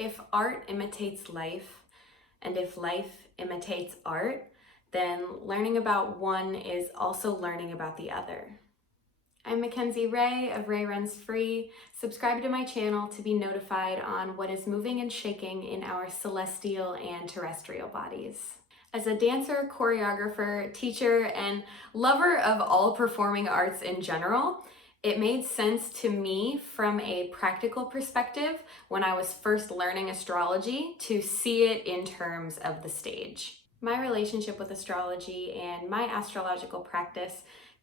If art imitates life, and if life imitates art, then learning about one is also learning about the other. I'm Mackenzie Ray of Ray Runs Free. Subscribe to my channel to be notified on what is moving and shaking in our celestial and terrestrial bodies. As a dancer, choreographer, teacher, and lover of all performing arts in general, it made sense to me from a practical perspective when I was first learning astrology to see it in terms of the stage. My relationship with astrology and my astrological practice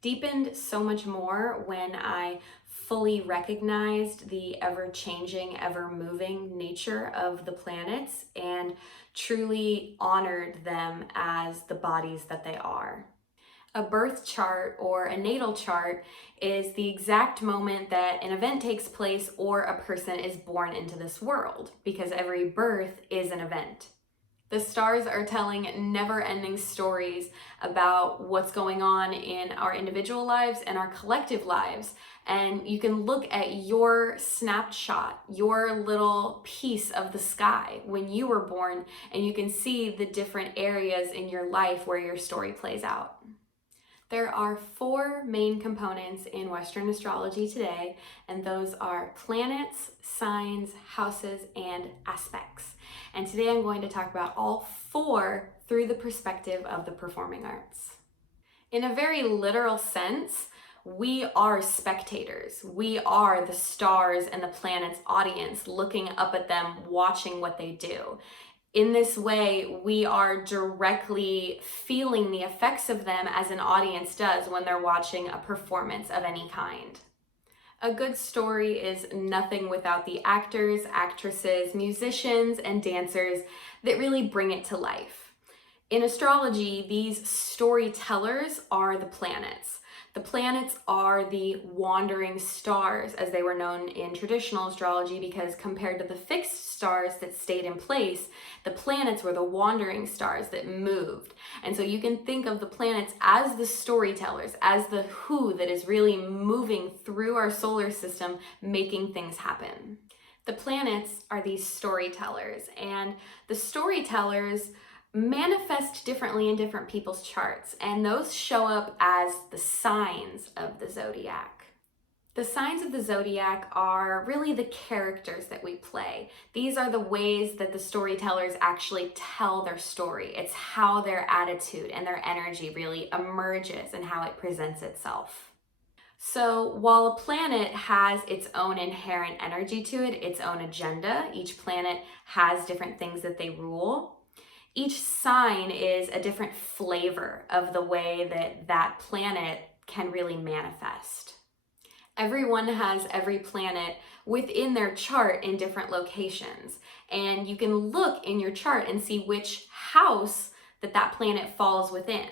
deepened so much more when I fully recognized the ever-changing, ever-moving nature of the planets and truly honored them as the bodies that they are. A birth chart or a natal chart is the exact moment that an event takes place or a person is born into this world, because every birth is an event. The stars are telling never-ending stories about what's going on in our individual lives and our collective lives. And you can look at your snapshot, your little piece of the sky when you were born, and you can see the different areas in your life where your story plays out. There are 4 main components in Western astrology today, and those are planets, signs, houses, and aspects. And today I'm going to talk about all 4 through the perspective of the performing arts. In a very literal sense, we are spectators. We are the stars and the planets' audience, looking up at them, watching what they do. In this way, we are directly feeling the effects of them as an audience does when they're watching a performance of any kind. A good story is nothing without the actors, actresses, musicians, and dancers that really bring it to life. In astrology, these storytellers are the planets. The planets are the wandering stars, as they were known in traditional astrology, because compared to the fixed stars that stayed in place, the planets were the wandering stars that moved. And so you can think of the planets as the storytellers, as the who that is really moving through our solar system, making things happen. The planets are these storytellers, and the storytellers manifest differently in different people's charts, and those show up as the signs of the zodiac. The signs of the zodiac are really the characters that we play. These are the ways that the storytellers actually tell their story. It's how their attitude and their energy really emerges and how it presents itself. So while a planet has its own inherent energy to it, its own agenda, each planet has different things that they rule. Each sign is a different flavor of the way that that planet can really manifest. Everyone has every planet within their chart in different locations, and you can look in your chart and see which house that planet falls within.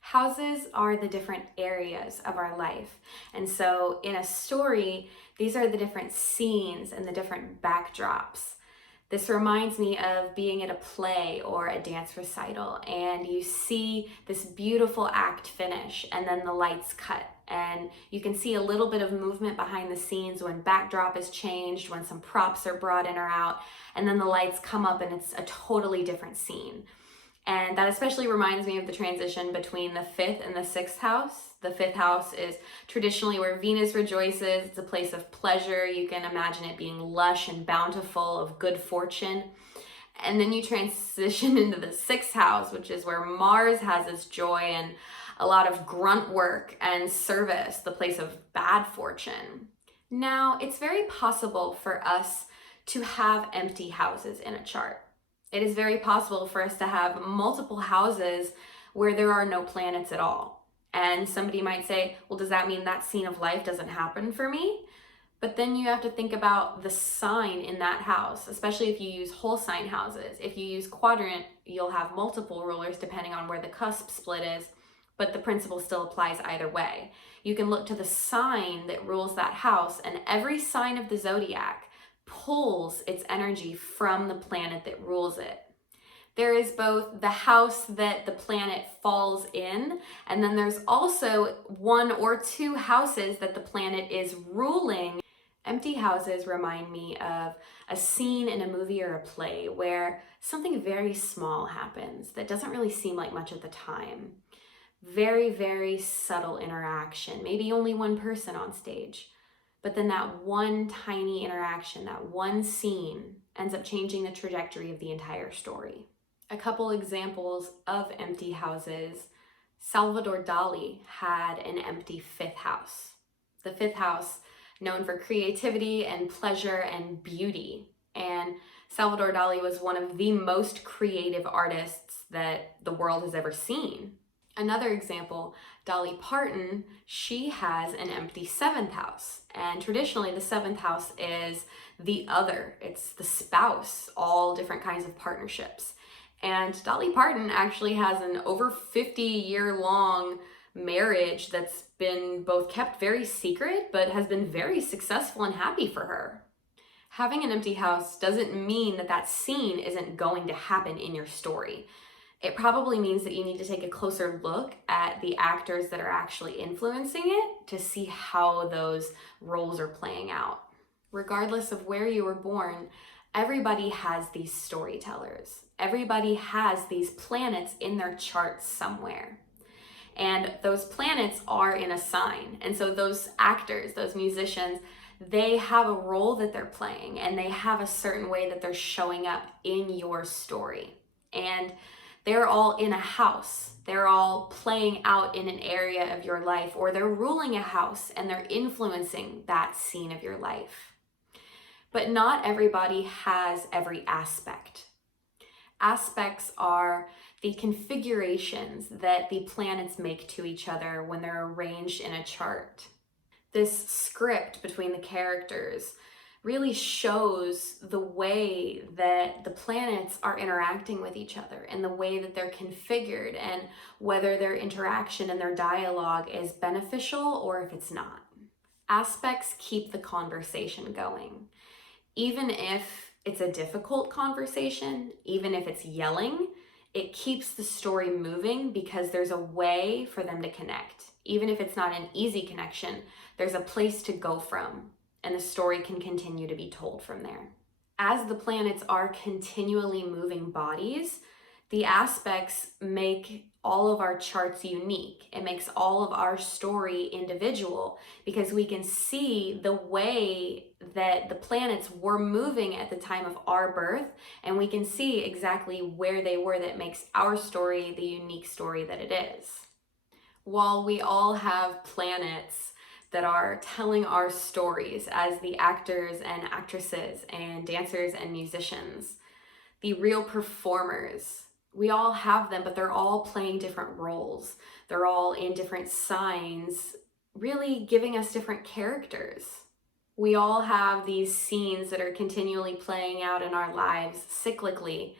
Houses are the different areas of our life, and so in a story, these are the different scenes and the different backdrops. This reminds me of being at a play or a dance recital, and you see this beautiful act finish, and then the lights cut, and you can see a little bit of movement behind the scenes when backdrop is changed, when some props are brought in or out, and then the lights come up and it's a totally different scene. And that especially reminds me of the transition between the 5th and the 6th house. The 5th house is traditionally where Venus rejoices. It's a place of pleasure. You can imagine it being lush and bountiful, of good fortune. And then you transition into the 6th house, which is where Mars has its joy and a lot of grunt work and service, the place of bad fortune. Now, it's very possible for us to have empty houses in a chart. It is very possible for us to have multiple houses where there are no planets at all. And somebody might say, well, does that mean that scene of life doesn't happen for me? But then you have to think about the sign in that house, especially if you use whole sign houses. If you use quadrant, you'll have multiple rulers depending on where the cusp split is, but the principle still applies either way. You can look to the sign that rules that house, and every sign of the zodiac pulls its energy from the planet that rules it. There is both the house that the planet falls in, and then there's also 1 or 2 houses that the planet is ruling. And empty houses remind me of a scene in a movie or a play where something very small happens that doesn't really seem like much at the time. Very, very subtle interaction, maybe only one person on stage. But then that one tiny interaction, that one scene, ends up changing the trajectory of the entire story. A couple examples of empty houses. Salvador Dali had an empty fifth house. The fifth house, known for creativity and pleasure and beauty. And Salvador Dali was one of the most creative artists that the world has ever seen. Another example, Dolly Parton, she has an empty seventh house. And traditionally, the seventh house is the other. It's the spouse, all different kinds of partnerships. And Dolly Parton actually has an over 50-year-long marriage that's been both kept very secret, but has been very successful and happy for her. Having an empty house doesn't mean that that scene isn't going to happen in your story. It probably means that you need to take a closer look at the actors that are actually influencing it to see how those roles are playing out. Regardless of where you were born, everybody has these storytellers. Everybody has these planets in their chart somewhere. And those planets are in a sign. And so those actors, those musicians, they have a role that they're playing, and they have a certain way that they're showing up in your story. And they're all in a house. They're all playing out in an area of your life, or they're ruling a house and they're influencing that scene of your life. But not everybody has every aspect. Aspects are the configurations that the planets make to each other when they're arranged in a chart. This script between the characters really shows the way that the planets are interacting with each other and the way that they're configured, and whether their interaction and their dialogue is beneficial or if it's not. Aspects keep the conversation going. Even if it's a difficult conversation, even if it's yelling, it keeps the story moving because there's a way for them to connect. Even if it's not an easy connection, there's a place to go from, and the story can continue to be told from there. As the planets are continually moving bodies, the aspects make all of our charts unique. It makes all of our story individual because we can see the way that the planets were moving at the time of our birth, and we can see exactly where they were. That makes our story the unique story that it is. While we all have planets that are telling our stories as the actors and actresses and dancers and musicians, the real performers, we all have them, but they're all playing different roles. They're all in different signs, really giving us different characters. We all have these scenes that are continually playing out in our lives cyclically,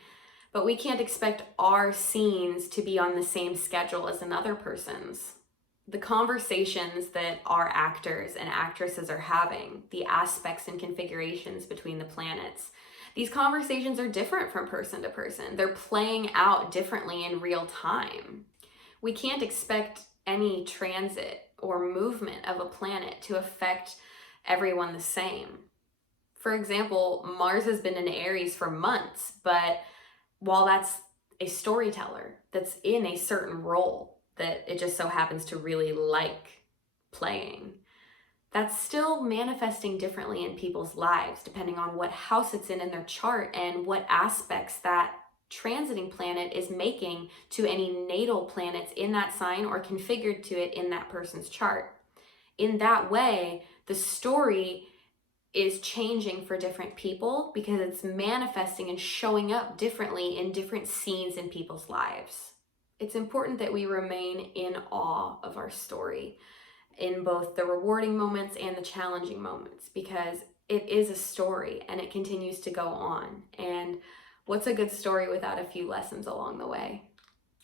but we can't expect our scenes to be on the same schedule as another person's. The conversations that our actors and actresses are having, the aspects and configurations between the planets, these conversations are different from person to person. They're playing out differently in real time. We can't expect any transit or movement of a planet to affect everyone the same. For example, Mars has been in Aries for months, but while that's a storyteller that's in a certain role that it just so happens to really like playing, that's still manifesting differently in people's lives depending on what house it's in their chart and what aspects that transiting planet is making to any natal planets in that sign or configured to it in that person's chart. In that way, the story is changing for different people because it's manifesting and showing up differently in different scenes in people's lives. It's important that we remain in awe of our story in both the rewarding moments and the challenging moments, because it is a story and it continues to go on. And what's a good story without a few lessons along the way?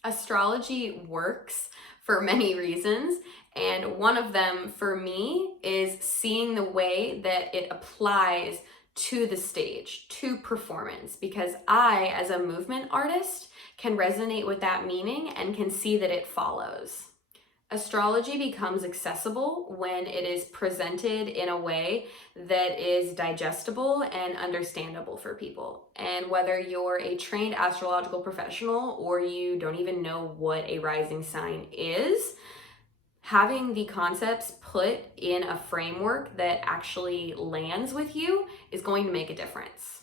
Astrology works for many reasons, and one of them for me is seeing the way that it applies to the stage, to performance, because I, as a movement artist, can resonate with that meaning and can see that it follows. Astrology becomes accessible when it is presented in a way that is digestible and understandable for people. And whether you're a trained astrological professional or you don't even know what a rising sign is, having the concepts put in a framework that actually lands with you is going to make a difference.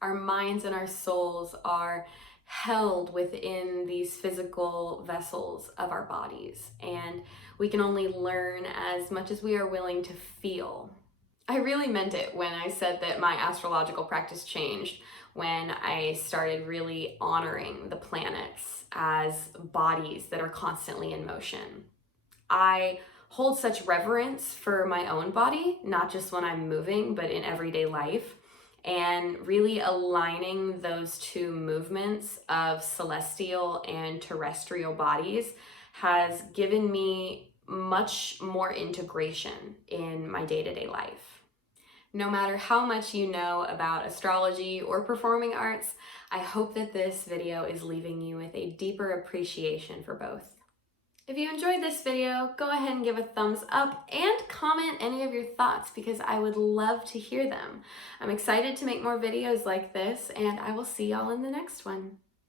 Our minds and our souls are held within these physical vessels of our bodies, and we can only learn as much as we are willing to feel. I really meant it when I said that my astrological practice changed when I started really honoring the planets as bodies that are constantly in motion. I hold such reverence for my own body, not just when I'm moving, but in everyday life. And really aligning those two movements of celestial and terrestrial bodies has given me much more integration in my day-to-day life. No matter how much you know about astrology or performing arts, I hope that this video is leaving you with a deeper appreciation for both. If you enjoyed this video, go ahead and give a thumbs up and comment any of your thoughts because I would love to hear them. I'm excited to make more videos like this, and I will see y'all in the next one.